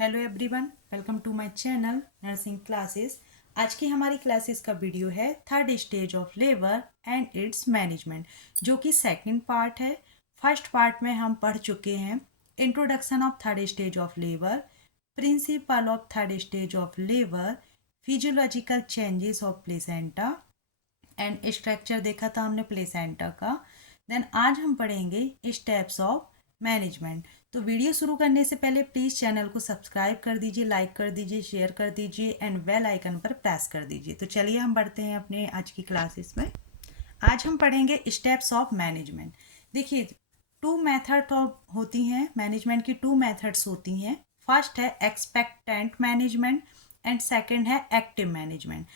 Hello everyone, welcome to my channel nursing classes. आज की हमारी क्लासेस का वीडियो है third stage of labour and its management, जो कि सेकंड पार्ट है। फर्स्ट पार्ट में हम पढ़ चुके हैं introduction of third stage of labour, principle of third stage of labour, physiological changes of placenta and structure देखा था हमने प्लेसेंटा का। देन आज हम पढ़ेंगे स्टेप्स ऑफ मैनेजमेंट। तो वीडियो शुरू करने से पहले प्लीज़ चैनल को सब्सक्राइब कर दीजिए, लाइक कर दीजिए, शेयर कर दीजिए एंड बेल आइकन पर प्रेस कर दीजिए। तो चलिए हम बढ़ते हैं अपने आज की क्लासेस में। आज हम पढ़ेंगे स्टेप्स ऑफ मैनेजमेंट। देखिए, टू मेथड होती हैं मैनेजमेंट की, टू मेथड्स होती हैं। फर्स्ट है एक्सपेक्टेंट मैनेजमेंट एंड सेकंड है एक्टिव मैनेजमेंट।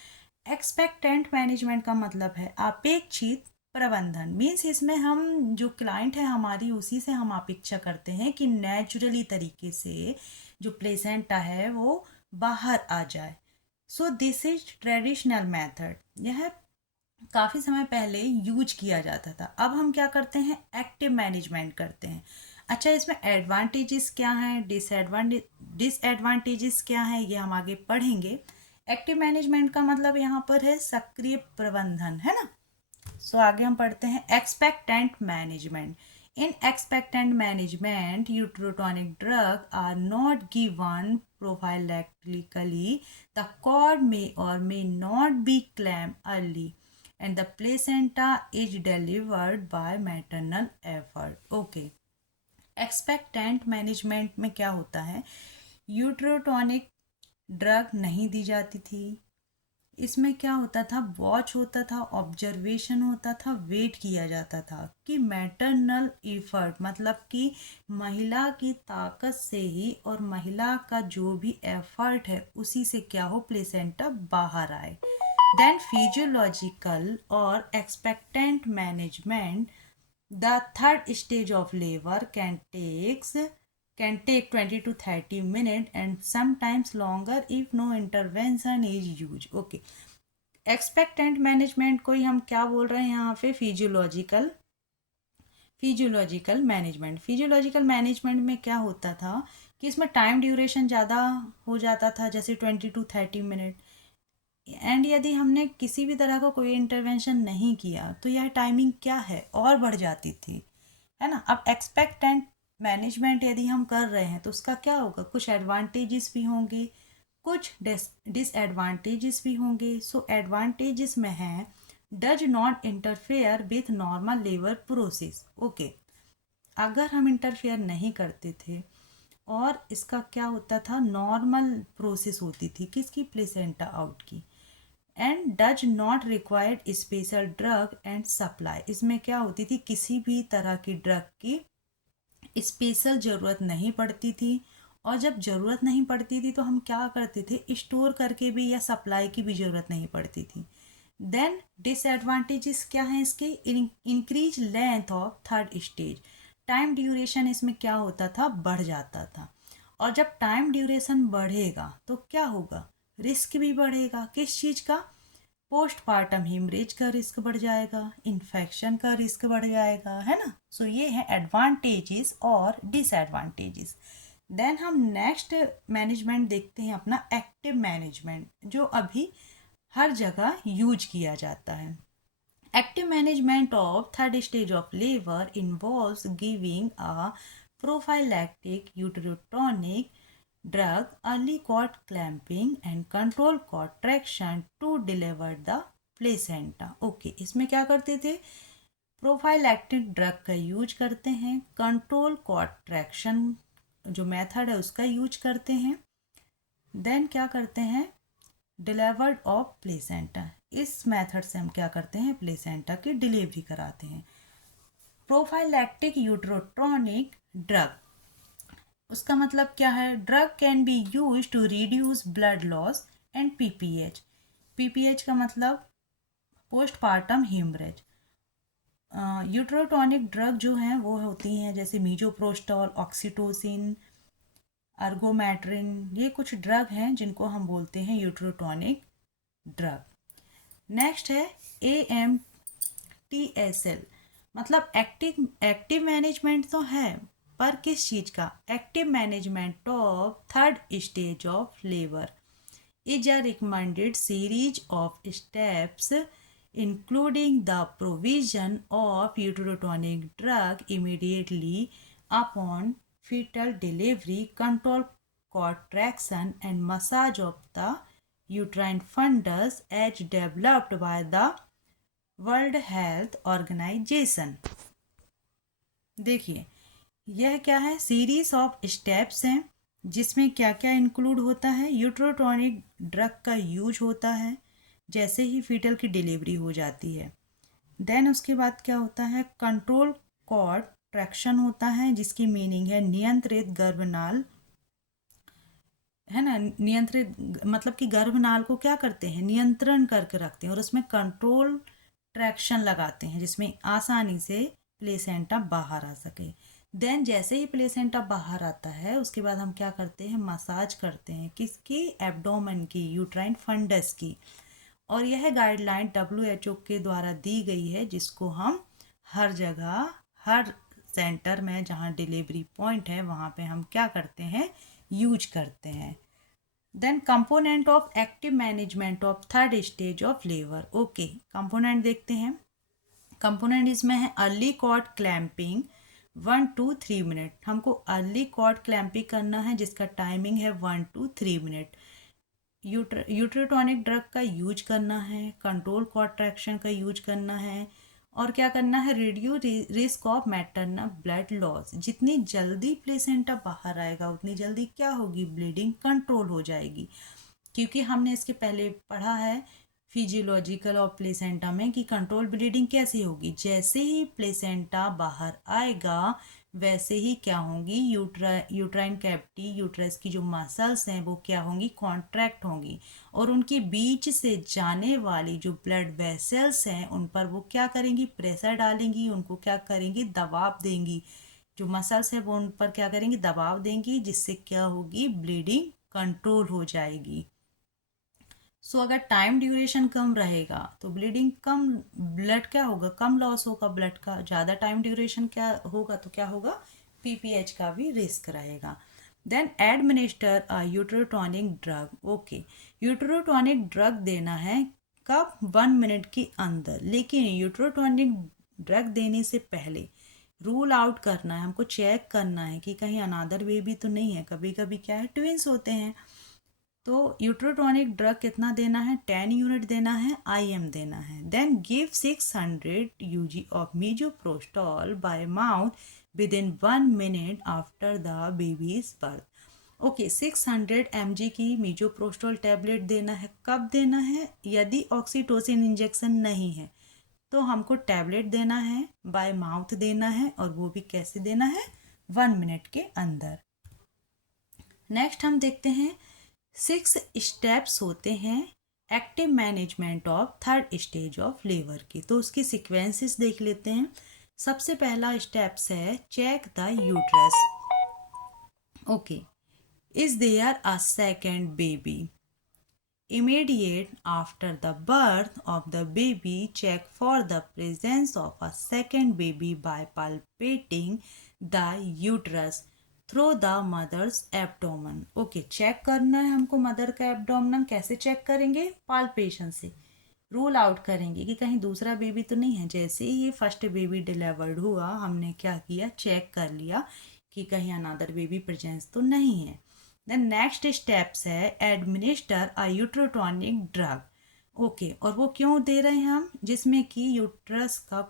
एक्सपेक्टेंट मैनेजमेंट का मतलब है अपेक्षित प्रबंधन। मीन्स इसमें हम जो क्लाइंट है हमारी, उसी से हम अपेक्षा करते हैं कि नेचुरली तरीके से जो प्लेसेंटा है वो बाहर आ जाए। So this is traditional method. यह काफ़ी समय पहले यूज किया जाता था। अब हम क्या करते हैं, एक्टिव मैनेजमेंट करते हैं। अच्छा, इसमें एडवांटेजेस क्या हैं, डिसएडवांटेजेस क्या हैं, ये हम आगे पढ़ेंगे। एक्टिव मैनेजमेंट का मतलब यहाँ पर है सक्रिय प्रबंधन, है ना। सो आगे हम पढ़ते हैं expectant management. In expectant management uterotonic drug are not given prophylactically. The cord may or may not be clamped early and the placenta is delivered by maternal effort. Okay. Expectant management में क्या होता है, यूट्रोटॉनिक drug नहीं दी जाती थी। इसमें क्या होता था, वॉच होता था, ऑब्जर्वेशन होता था, वेट किया जाता था कि मैटरनल एफर्ट मतलब कि महिला की ताकत से ही और महिला का जो भी एफर्ट है उसी से क्या हो, प्लेसेंटा बाहर आए। देन फिजियोलॉजिकल और expectant management, the third stage of labour can take 20 to 30 minutes and sometimes longer if no intervention is used. Okay. Expectant management को ही हम क्या बोल रहे हैं यहाँ पे, फिजियोलॉजिकल मैनेजमेंट। फिजियोलॉजिकल मैनेजमेंट में क्या होता था कि इसमें टाइम ड्यूरेशन ज़्यादा हो जाता था, जैसे 20 to 30 मिनट। एंड यदि हमने किसी भी तरह का कोई इंटरवेंशन नहीं किया तो यह टाइमिंग क्या है, और बढ़ जाती थी, है ना। अब एक्सपेक्टेंट मैनेजमेंट यदि हम कर रहे हैं तो उसका क्या होगा, कुछ एडवांटेजेस भी होंगे, कुछ डिसएडवांटेजेस भी होंगे। सो एडवांटेजेस में है does not interfere with normal labour process. Okay, अगर हम इंटरफेयर नहीं करते थे और इसका क्या होता था, नॉर्मल प्रोसेस होती थी किसकी, प्लेसेंटा आउट की। And does not required special drug and supply. इसमें क्या होती थी, किसी भी तरह की ड्रग की स्पेशल ज़रूरत नहीं पड़ती थी। और जब ज़रूरत नहीं पड़ती थी तो हम क्या करते थे, स्टोर करके भी या सप्लाई की भी ज़रूरत नहीं पड़ती थी। देन डिसएडवांटेजेस क्या हैं इसके, increase length of third stage. Time duration इसमें क्या होता था, बढ़ जाता था। और जब टाइम ड्यूरेशन बढ़ेगा तो क्या होगा, रिस्क भी बढ़ेगा। किस चीज़ का, पोस्टपार्टम हिमरेज का रिस्क बढ़ जाएगा, इन्फेक्शन का रिस्क बढ़ जाएगा, है ना। सो ये है एडवांटेजेस और डिसएडवांटेजेस। देन हम नेक्स्ट मैनेजमेंट देखते हैं अपना एक्टिव मैनेजमेंट, जो अभी हर जगह यूज किया जाता है। Active management of third stage of labour involves giving a prophylactic uterotonic drug, early cord clamping and control contraction to deliver the placenta. Okay, इसमें क्या करते थे, प्रोफाइलैक्टिक ड्रग का यूज करते हैं, कंट्रोल कॉन्ट्रैक्शन जो मेथड है उसका यूज करते हैं। देन क्या करते हैं, डिलीवर्ड ऑफ प्लेसेंटा, इस मेथड से हम क्या करते हैं, प्लेसेंटा की डिलीवरी कराते हैं। प्रोफाइलैक्टिक यूट्रोट्रॉनिक ड्रग, उसका मतलब क्या है, drug can be use to reduce blood loss and PPH. PPH का मतलब पोस्टपार्टम हेमरेज। यूट्रोटॉनिक ड्रग जो हैं वो होती हैं जैसे मीजोप्रोस्टॉल, ऑक्सीटोसिन, अर्गोमेट्रिन, ये कुछ ड्रग हैं जिनको हम बोलते हैं यूट्रोटॉनिक ड्रग। नेक्स्ट है AMTSL, मतलब एक्टिव मैनेजमेंट तो है पर किस चीज़ का? Active management of third stage of labour is a recommended series of steps including the provision of uterotonic drug immediately upon fetal delivery, control contraction and massage of the uterine fundus as developed by the World Health Organization. देखिए यह क्या है, series of steps हैं जिसमें क्या क्या include होता है। यूट्रोटॉनिक ड्रग का यूज होता है जैसे ही फीटल की डिलीवरी हो जाती है। देन उसके बाद क्या होता है, कंट्रोल कॉर्ड ट्रैक्शन होता है जिसकी मीनिंग है नियंत्रित गर्भनाल, है ना। नियंत्रित मतलब कि गर्भनाल को क्या करते हैं, नियंत्रण करके रखते हैं, और उसमें कंट्रोल ट्रैक्शन लगाते हैं जिसमें आसानी से प्लेसेंटा बाहर आ सके। देन जैसे ही प्लेसेंटा बाहर आता है उसके बाद हम क्या करते हैं, मसाज करते हैं किसकी, एब्डोमेन की, यूट्राइन फंडस की। और यह गाइडलाइन WHO के द्वारा दी गई है जिसको हम हर जगह हर सेंटर में जहाँ डिलीवरी पॉइंट है वहाँ पे हम क्या करते हैं, यूज करते हैं। Then component of active management of third stage of labour. Okay, component देखते हैं। कंपोनेंट इसमें है early cord clamping 1 to 3 minute. हमको अर्ली कॉर्ड क्लैंपिंग करना है जिसका टाइमिंग है 1 to 3 मिनट। यूट्रोटॉनिक ड्रग का यूज करना है, कंट्रोल कॉन्ट्रैक्शन का यूज करना है, और क्या करना है, reduce risk of maternal blood loss. जितनी जल्दी प्लेसेंटा बाहर आएगा उतनी जल्दी क्या होगी, ब्लीडिंग कंट्रोल हो जाएगी। क्योंकि हमने इसके पहले पढ़ा है फिजियोलॉजिकल ऑफ प्लेसेंटा में कि कंट्रोल ब्लीडिंग कैसे होगी, जैसे ही प्लेसेंटा बाहर आएगा वैसे ही क्या होंगी, यूट्राइन कैविटी, यूट्रस की जो मसल्स हैं वो क्या होंगी, कॉन्ट्रैक्ट होंगी, और उनके बीच से जाने वाली जो ब्लड वेसल्स हैं उन पर वो क्या करेंगी, प्रेशर डालेंगी, उनको क्या करेंगी, दबाव देंगी। जो मसल्स है वो उन पर क्या करेंगी, दबाव देंगी, जिससे क्या होगी, ब्लीडिंग कंट्रोल हो जाएगी। सो अगर टाइम ड्यूरेशन कम रहेगा तो ब्लीडिंग कम, ब्लड क्या होगा, कम लॉस होगा ब्लड का। ज़्यादा टाइम ड्यूरेशन क्या होगा तो क्या होगा, PPH का भी रिस्क रहेगा। देन एडमिनिस्टर अ यूट्रोटॉनिक ड्रग। ओके, यूट्रोटॉनिक ड्रग देना है कब, 1 मिनट के अंदर। लेकिन यूट्रोटॉनिक ड्रग देने से पहले रूल आउट करना है, हमको चेक करना है कि कहीं अनादर बेबी तो नहीं है। कभी कभी क्या है, ट्विंस होते हैं। तो यूट्रोटॉनिक ड्रग कितना देना है, 10 यूनिट देना है, IM देना है। Then give 600 UG of misoprostol by mouth within 1 minute after the baby's birth. Okay, 600 mg की मीजोप्रोस्टॉल टैबलेट देना है। कब देना है, यदि ऑक्सीटोसिन इंजेक्शन नहीं है तो हमको टैबलेट देना है, बाय माउथ देना है, और वो भी कैसे देना है, 1 मिनट के अंदर। नेक्स्ट हम देखते हैं 6 स्टेप्स होते हैं active management of third stage of labour की। तो उसकी सीक्वेंसेस देख लेते हैं। सबसे पहला स्टेप्स है check the uterus. Okay, is there a second baby. Immediate after the birth of the baby, check for the presence of a second baby by palpating the uterus through the mother's abdomen. Okay, check करना है हमको mother का abdomen. कैसे check करेंगे, palpation से। Rule out करेंगे कि कहीं दूसरा बेबी तो नहीं है। जैसे ही ये फर्स्ट बेबी डिलीवर्ड हुआ हमने क्या किया, चेक कर लिया कि कहीं अनदर बेबी प्रेजेंस तो नहीं है। देन नेक्स्ट स्टेप्स है एडमिनिस्टर अ यूट्रोटॉनिक ड्रग। ओके, और वो क्यों दे रहे हैं हम, जिसमें कि यूट्रस का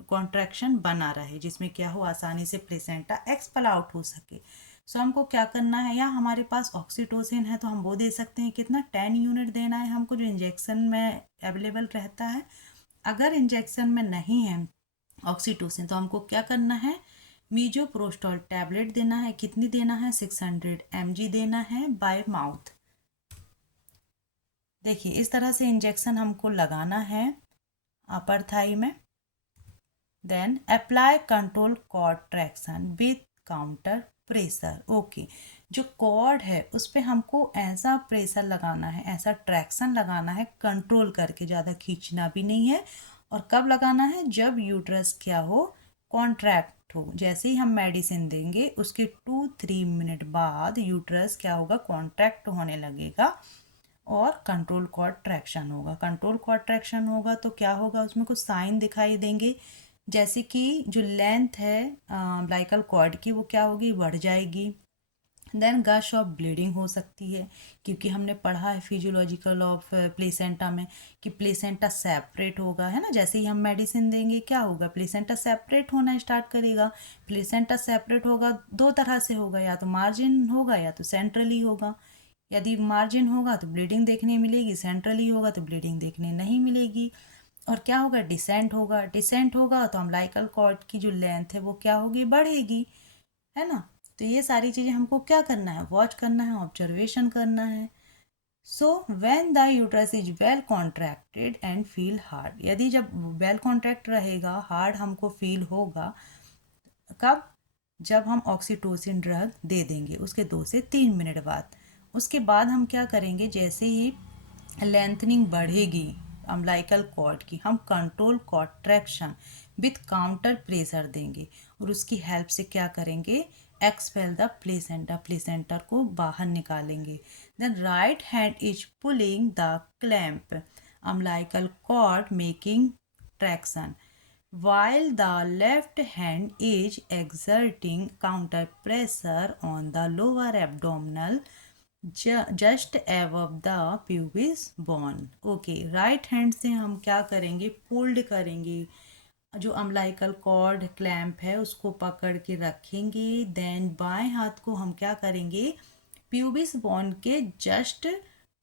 कॉन्ट्रैक्शन बना रहे, जिसमें क्या हो, आसानी से प्लेसेंटा एक्सपेल आउट हो सके। सो हमको क्या करना है, या हमारे पास ऑक्सीटोसिन है तो हम वो दे सकते हैं। कितना, 10 यूनिट देना है हमको, जो इंजेक्शन में अवेलेबल रहता है। अगर इंजेक्शन में नहीं है ऑक्सीटोसिन तो हमको क्या करना है, मीजोप्रोस्टॉल टैबलेट देना है। कितनी देना है, 600 mg देना है बाय माउथ। देखिए इस तरह से इंजेक्शन हमको लगाना है अपर थाई में। Then apply control cord traction with counter pressure. Okay, जो कॉर्ड है उस पर हमको ऐसा प्रेशर लगाना है, ऐसा ट्रैक्शन लगाना है कंट्रोल करके, ज़्यादा खींचना भी नहीं है। और कब लगाना है, जब यूट्रस क्या हो, कॉन्ट्रैक्ट हो, जैसे ही हम मेडिसिन देंगे उसके 2-3 मिनट बाद यूट्रस क्या होगा, कॉन्ट्रैक्ट होने लगेगा और कंट्रोल कॉर्ड ट्रैक्शन होगा। कंट्रोल कॉर्ड ट्रैक्शन होगा तो क्या होगा, उसमें कुछ साइन दिखाई देंगे, जैसे कि जो लेंथ है अम्बिलिकल कॉर्ड की वो क्या होगी, बढ़ जाएगी। देन गश ऑफ ब्लीडिंग हो सकती है, क्योंकि हमने पढ़ा है फिजियोलॉजिकल ऑफ प्लेसेंटा में कि प्लेसेंटा सेपरेट होगा, है ना। जैसे ही हम मेडिसिन देंगे क्या होगा, प्लेसेंटा सेपरेट होना स्टार्ट करेगा। प्लेसेंटा सेपरेट होगा दो तरह से होगा, या तो मार्जिन होगा या तो सेंट्रली होगा। यदि मार्जिन होगा तो ब्लीडिंग देखने मिलेगी, सेंट्रली होगा तो ब्लीडिंग देखने नहीं मिलेगी। और क्या होगा, डिसेंट होगा। डिसेंट होगा तो अम्बिलिकल कॉर्ड की जो लेंथ है वो क्या होगी, बढ़ेगी, है ना। तो ये सारी चीज़ें हमको क्या करना है, वॉच करना है, ऑब्जर्वेशन करना है। So when the uterus is well contracted and feel hard, यदि जब वेल कॉन्ट्रैक्ट रहेगा, हार्ड हमको फील होगा, कब, जब हम ऑक्सीटोसिन ड्रग दे देंगे उसके 2 से 3 मिनट बाद। उसके बाद हम क्या करेंगे, जैसे ही लेंथनिंग बढ़ेगी अम्बिलिकल कॉर्ड की, हम control contraction with counter pressure देंगे और उसकी हेल्प से क्या करेंगे, एक्सपेल द प्लेसेंटा, प्लेसेंटर को बाहर निकालेंगे। Then right hand is pulling the clamp umbilical cord making traction, while the left hand is exerting counter pressure on the lower abdominal just above the pubis bone। Okay, right hand से हम क्या करेंगे, pulled करेंगे, जो umbilical cord clamp है उसको पकड़ के रखेंगे। देन बाएं हाथ को हम क्या करेंगे, प्यूबिस बोन के जस्ट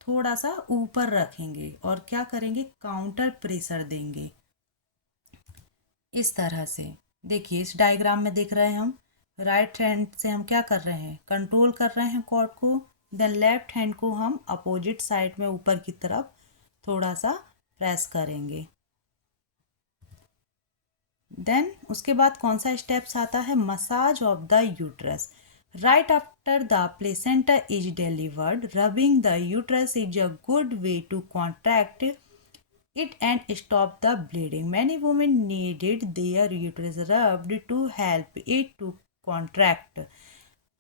थोड़ा सा ऊपर रखेंगे और क्या करेंगे, काउंटर प्रेशर देंगे इस तरह से। देखिए इस डायग्राम में देख रहे हैं हम, राइट हैंड से हम क्या कर रहे हैं, कंट्रोल कर रहे हैं कॉर्ड को। देन लेफ्ट हैंड को हम अपोजिट साइड में ऊपर की तरफ थोड़ा सा प्रेस करेंगे। देन उसके बाद कौन सा स्टेप्स आता है, massage of the uterus. Right after the placenta is delivered, rubbing the uterus is a good way to contract it and stop the bleeding. Many women needed their uterus rubbed to help it to contract.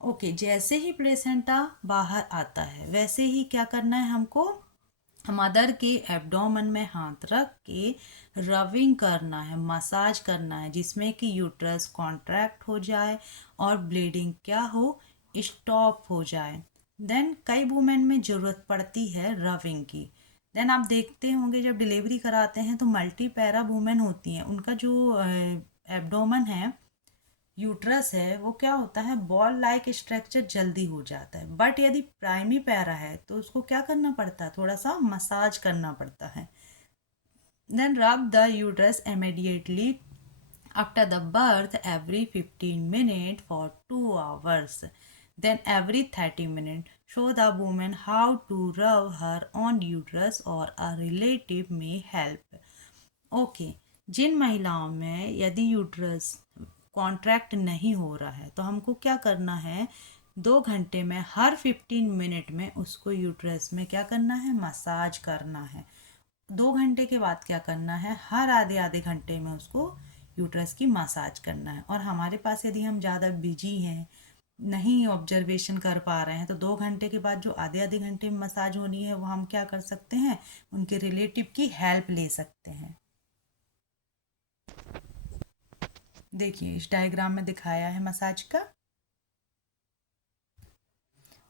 Okay, जैसे ही placenta बाहर आता है वैसे ही क्या करना है हमको, mother के एब्डोमेन में हाथ रख के रविंग करना है, मसाज करना है, जिसमें कि यूट्रस कॉन्ट्रैक्ट हो जाए और ब्लीडिंग क्या हो, स्टॉप हो जाए। देन कई वुमेन में ज़रूरत पड़ती है रविंग की। देन आप देखते होंगे जब डिलीवरी कराते हैं तो मल्टी पैरा वुमेन होती हैं, उनका जो एब्डोमेन है, यूट्रस है, वो क्या होता है, बॉल लाइक स्ट्रक्चर जल्दी हो जाता है। बट यदि प्राइमी पैरा है तो उसको क्या करना पड़ता है, थोड़ा सा मसाज करना पड़ता है। Then rub the uterus immediately after the birth every 15 minute for 2 hours, then every 30 minutes. Show the woman how to rub her on uterus or a relative may help. Okay, जिन महिलाओं में यदि uterus contract नहीं हो रहा है तो हमको क्या करना है, 2 घंटे में हर 15 मिनट में उसको यूट्रस में क्या करना है, मसाज करना है। 2 घंटे के बाद क्या करना है, हर आधे आधे घंटे में उसको यूट्रस की मसाज करना है। और हमारे पास यदि हम ज़्यादा बिजी हैं, नहीं ऑब्जर्वेशन कर पा रहे हैं, तो 2 घंटे के बाद जो आधे आधे घंटे में मसाज होनी है वो हम क्या कर सकते हैं, उनके रिलेटिव की हेल्प ले सकते हैं। देखिए इस डायग्राम में दिखाया है मसाज का।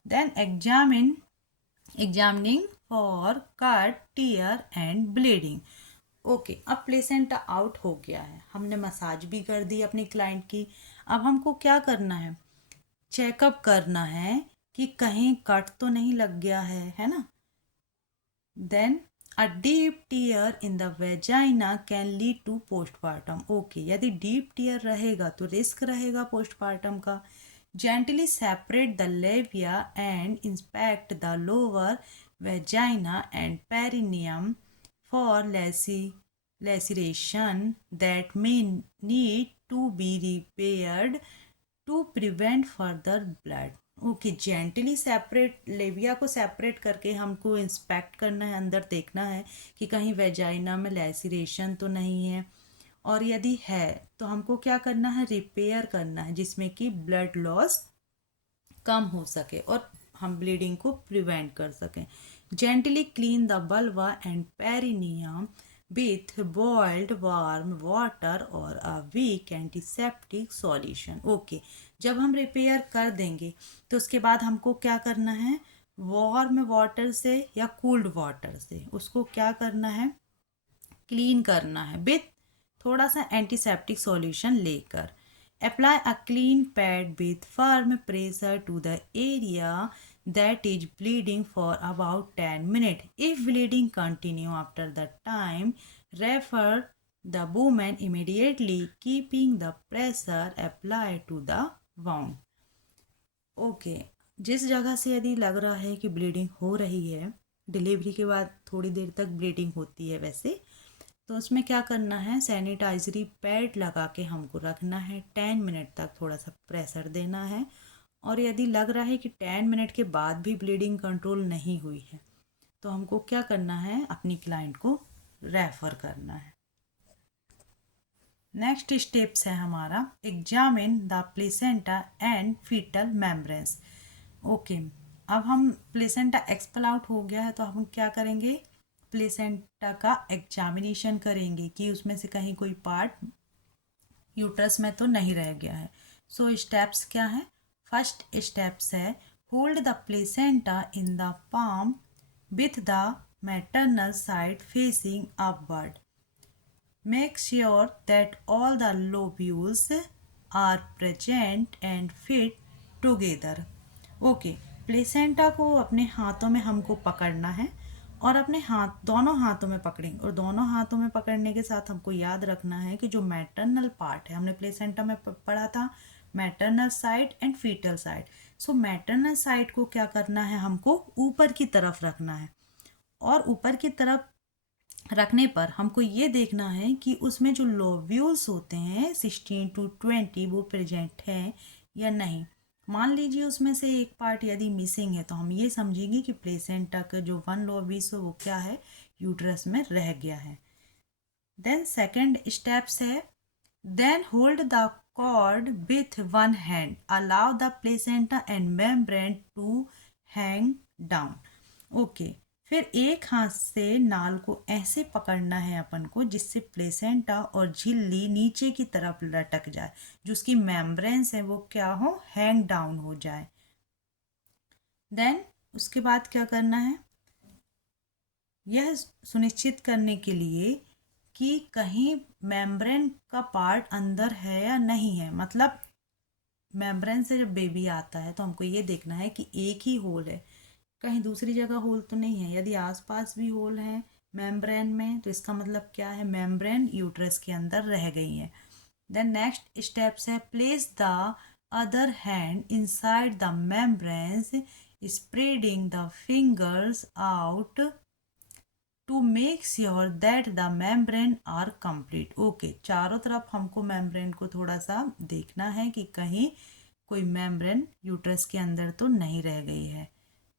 Then examining for cut, tear and bleeding. Okay, अब प्लेसेंटा आउट हो गया है, हमने मसाज भी कर दी अपनी क्लाइंट की। अब हमको क्या करना है, चेकअप करना है कि कहीं कट तो नहीं लग गया है ना। Then a deep tear in the vagina can lead to postpartum. Okay, यदि डीप टीयर रहेगा तो रिस्क रहेगा पोस्टपार्टम का। Gently separate the labia and inspect the lower vagina and perineum for laceration that may need to be repaired to prevent further blood। Okay, gently separate, लेबिया को separate करके हमको inspect करना है, अंदर देखना है कि कहीं वेजाइना में लैसिरेशन तो नहीं है। और यदि है तो हमको क्या करना है, रिपेयर करना है, जिसमें कि ब्लड लॉस कम हो सके और हम ब्लीडिंग को प्रिवेंट कर सकें। Gently clean the vulva and perineum with boiled warm water और a weak antiseptic solution. Okay, जब हम रिपेयर कर देंगे तो उसके बाद हमको क्या करना है, वार्म वाटर से या कूल्ड वाटर से उसको क्या करना है, क्लीन करना है विथ थोड़ा सा एंटीसेप्टिक सॉल्यूशन लेकर। Apply a clean pad with firm pressure to the area that is bleeding for about 10 minutes. If bleeding continue after the time, refer the woman immediately, keeping the pressure applied to the wound. Okay, जिस जगह से यदि लग रहा है कि bleeding हो रही है, डिलीवरी के बाद थोड़ी देर तक ब्लीडिंग होती है वैसे, तो उसमें क्या करना है, सैनिटाइजरी पैड लगा के हमको रखना है, 10 मिनट तक थोड़ा सा प्रेशर देना है। और यदि लग रहा है कि 10 मिनट के बाद भी ब्लीडिंग कंट्रोल नहीं हुई है तो हमको क्या करना है, अपनी क्लाइंट को रेफ़र करना है। नेक्स्ट स्टेप्स है हमारा, examine the placenta and fetal membranes. Okay, अब हम प्लेसेंटा एक्सपेल आउट हो गया है तो हम क्या करेंगे, प्लेसेंटा का एग्जामिनेशन करेंगे कि उसमें से कहीं कोई पार्ट यूट्रस में तो नहीं रह गया है। सो स्टेप्स क्या है, फर्स्ट स्टेप्स है, hold the placenta in the palm with the maternal side facing upward. Make sure that all the lobules are present and fit together. Okay, placenta को अपने हाथों में हमको पकड़ना है और अपने हाथ दोनों हाथों में पकड़ेंगे, और दोनों हाथों में पकड़ने के साथ हमको याद रखना है कि जो मैटरनल पार्ट है, हमने प्लेसेंटा में पढ़ा था maternal side and fetal side. So maternal side को क्या करना है, हमको ऊपर की तरफ रखना है, और ऊपर की तरफ रखने पर हमको ये देखना है कि उसमें जो लोब्यूल्स होते हैं 16 to 20 वो प्रेजेंट हैं या नहीं। मान लीजिए उसमें से एक पार्ट यदि मिसिंग है तो हम ये समझेंगे कि प्लेसेंटा का जो वन लोब्यूल्स है वो क्या है, यूट्रस में रह गया है। देन सेकंड स्टेप्स है, then hold the cord with one hand, allow the placenta and membrane to hang down. Okay, फिर एक हाथ से नाल को ऐसे पकड़ना है अपन को जिससे प्लेसेंटा और झिल्ली नीचे की तरफ लटक जाए, जो उसकी मेम्ब्रेन्स है वो क्या हो, हैंग डाउन हो जाए। देन उसके बाद क्या करना है, यह सुनिश्चित करने के लिए कि कहीं मेम्ब्रेन का पार्ट अंदर है या नहीं है, मतलब मेम्ब्रेन से जब बेबी आता है तो हमको ये देखना है कि एक ही होल है, कहीं दूसरी जगह होल तो नहीं है। यदि आसपास भी होल है मेम्ब्रेन में तो इसका मतलब क्या है, मेम्ब्रेन यूट्रस के अंदर रह गई है। देन नेक्स्ट स्टेप्स है, place the other hand inside the membranes, spreading the fingers out to make sure that the membrane are complete. Okay, चारों तरफ हमको मेम्ब्रेन को थोड़ा सा देखना है कि कहीं कोई मेम्ब्रेन यूट्रस के अंदर तो नहीं रह गई है।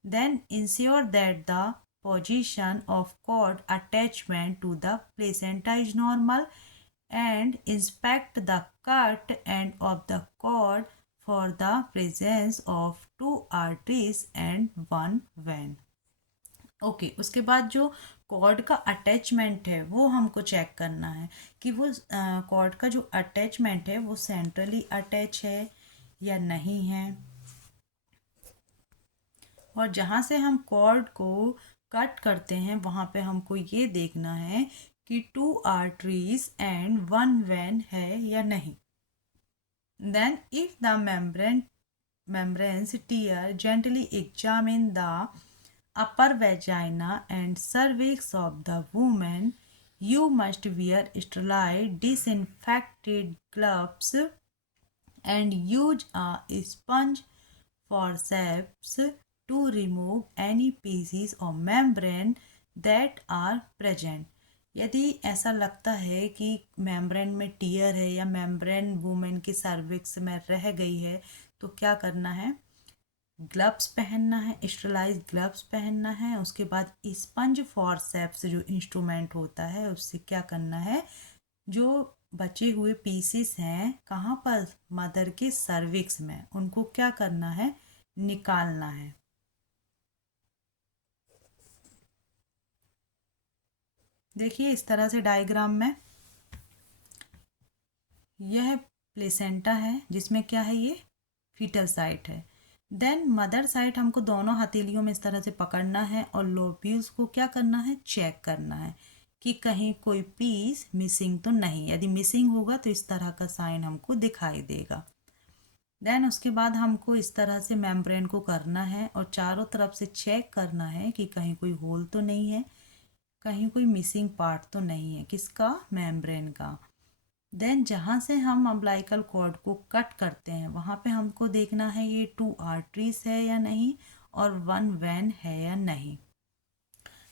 Then ensure that the position of cord attachment to the placenta is normal, and inspect the cut end of the cord for the presence of 2 arteries and 1 vein. Okay, उसके बाद जो कॉर्ड का अटैचमेंट है वो हमको check करना है कि वो कॉर्ड का जो अटैचमेंट है वो सेंट्रली अटैच है या नहीं है। और जहाँ से हम कॉर्ड को कट करते हैं वहाँ पे हमको ये देखना है कि 2 arteries एंड 1 vein है या नहीं। Then if the membranes tear, gently examine the upper vagina and cervix of the woman. You must wear sterile disinfected gloves and use a sponge forceps to remove any pieces of membrane that are present. यदि ऐसा लगता है कि membrane में tier है या membrane women की cervix में रह गई है तो क्या करना है, ग्लव्स पहनना है, स्टरलाइज ग्लव्स पहनना है। उसके बाद स्पंज फॉरसेप्स जो इंस्ट्रूमेंट होता है उससे क्या करना है, जो बचे हुए पीसेस हैं कहाँ पर, मदर के सर्विक्स में, उनको क्या करना है, निकालना है। देखिए इस तरह से डायग्राम में, यह प्लेसेंटा है जिसमें क्या है, ये फीटल साइट है। देन मदर साइट हमको दोनों हथेलियों में इस तरह से पकड़ना है और लोब्यूल्स को क्या करना है, चेक करना है कि कहीं कोई पीस मिसिंग तो नहीं। यदि मिसिंग होगा तो इस तरह का साइन हमको दिखाई देगा। देन उसके बाद हमको इस तरह से मेम्ब्रेन को करना है और चारों तरफ से चेक करना है कि कहीं कोई होल तो नहीं है, कहीं कोई मिसिंग पार्ट तो नहीं है, किसका, मेम्ब्रेन का। देन जहाँ से हम अम्बिलिकल कॉर्ड को कट करते हैं वहाँ पे हमको देखना है ये 2 आर्टरीज है या नहीं और 1 वेन है या नहीं।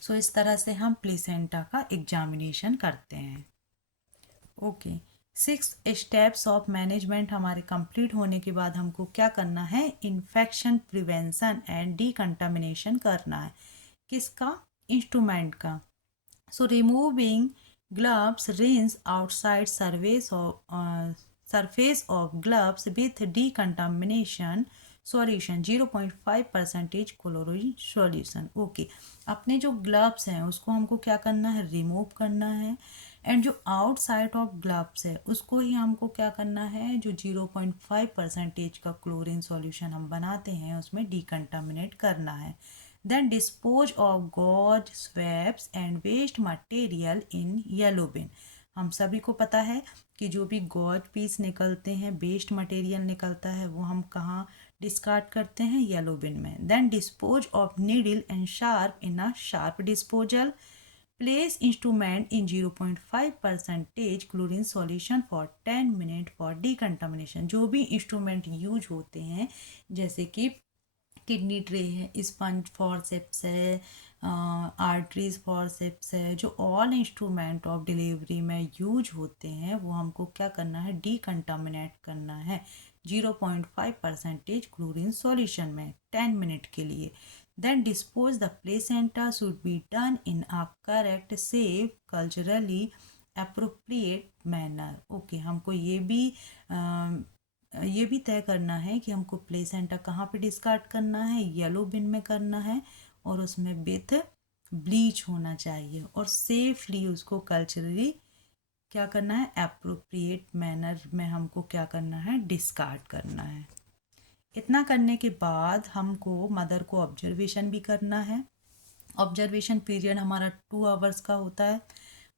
सो इस तरह से हम प्लेसेंटा का एग्जामिनेशन करते हैं। ओके, 6 स्टेप्स ऑफ मैनेजमेंट हमारे कंप्लीट होने के बाद हमको क्या करना है, इन्फेक्शन प्रिवेंशन एंड डीकंटामिनेशन करना है। किसका, इंस्ट्रूमेंट का। So removing gloves, rinse outside surface of gloves with decontamination solution 0.5% chlorine solution। Okay, अपने जो ग्लव्स हैं उसको हमको क्या करना है, रिमूव करना है। एंड जो आउटसाइड ऑफ ग्लव्स है उसको ही हमको क्या करना है, जो 0.5% का क्लोरीन सॉल्यूशन हम बनाते हैं उसमें डिकंटामिनेट करना है। Then dispose of gauze, swabs and waste material in yellow bin। हम सभी को पता है कि जो भी गॉज पीस निकलते हैं, वेस्ट मटेरियल निकलता है, वो हम कहाँ डिस्कार्ड करते हैं, येलो बिन में। Then dispose of needle and sharp in a sharp disposal. Place instrument in 0.5% chlorine solution for 10 minute for decontamination. जो भी इंस्ट्रूमेंट यूज होते हैं जैसे कि किडनी ट्रे है, स्पंज फॉरसेप्स है, आर्टरीज फॉरसेप्स है, जो ऑल इंस्ट्रूमेंट ऑफ डिलीवरी में यूज होते हैं वो हमको क्या करना है, डीकंटामिनेट करना है 0.5% क्लोरीन सॉल्यूशन में 10 मिनट के लिए। Then dispose the placenta should be done in a correct safe culturally appropriate manner. Okay, हमको ये भी तय करना है कि हमको प्लेसेंटा कहाँ पे डिस्कार्ड करना है, येलो बिन में करना है और उसमें विथ ब्लीच होना चाहिए और सेफली उसको कल्चरली क्या करना है, अप्रोप्रिएट मैनर में हमको क्या करना है, डिस्कार्ड करना है। इतना करने के बाद हमको मदर को ऑब्जर्वेशन भी करना है। ऑब्जर्वेशन पीरियड हमारा 2 आवर्स का होता है।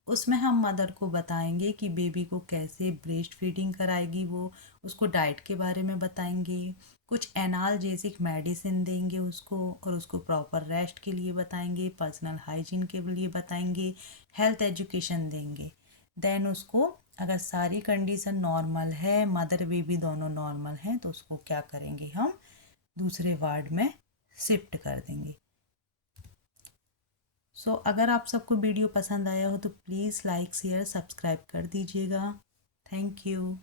उसमें हम मदर को बताएंगे कि बेबी को कैसे ब्रेस्ट फीडिंग कराएगी, वो उसको डाइट के बारे में बताएंगे, कुछ एनाल्जेसिक मेडिसिन देंगे उसको और उसको प्रॉपर रेस्ट के लिए बताएंगे, पर्सनल हाइजीन के लिए बताएंगे, हेल्थ एजुकेशन देंगे। देन उसको अगर सारी कंडीशन नॉर्मल है, मदर बेबी दोनों नॉर्मल हैं, तो उसको क्या करेंगे, हम दूसरे वार्ड में शिफ्ट कर देंगे। अगर आप सबको वीडियो पसंद आया हो तो प्लीज़ लाइक शेयर सब्सक्राइब कर दीजिएगा। Thank you.